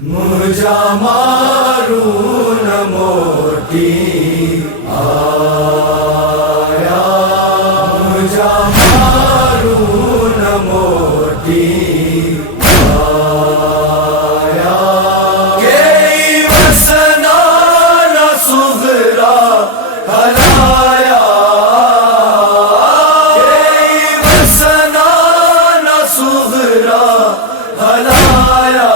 مجھا مارون موٹی آیا، مجھا مارون موٹی آیا، کہ وسنان صغرا ہلایا، کہ وسنان صغرا ہلایا،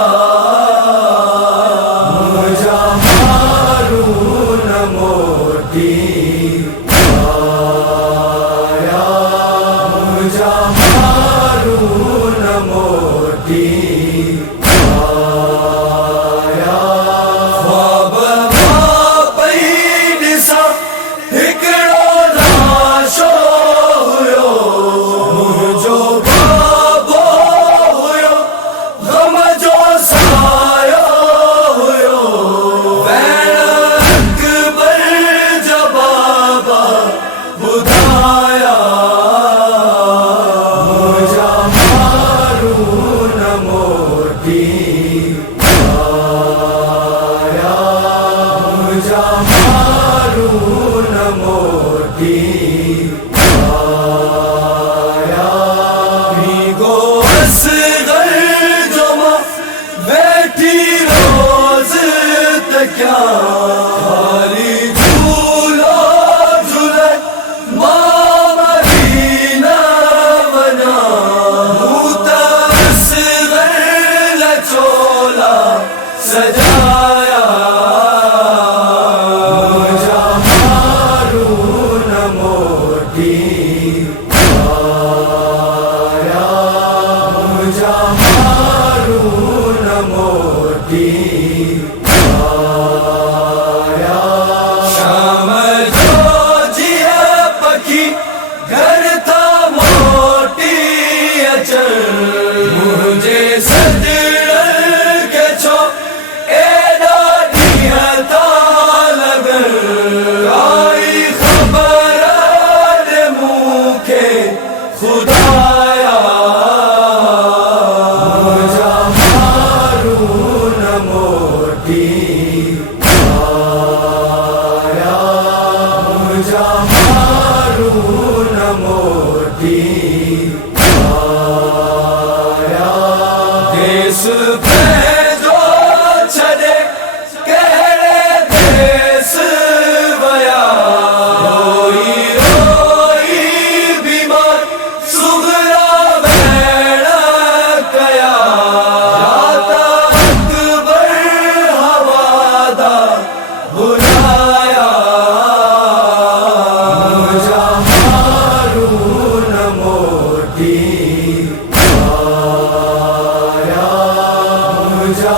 کیا خالی جھولا جھولے ماں مدینہ بنا، متصغر لچولا سجایا، مجھا مارون موٹی آیا، مجھا مارون موٹی خدایا، مجھا مارون موٹی آیا، مجھا مارون موٹی آیا، دیس پہ جو چلے کہڑے دیس ویا، روئی روئی بیمار صغرا بیڑ گیا، جاتا اکبر ہوادہ بلایا، مجھا مارون موٹی آیا، مجھا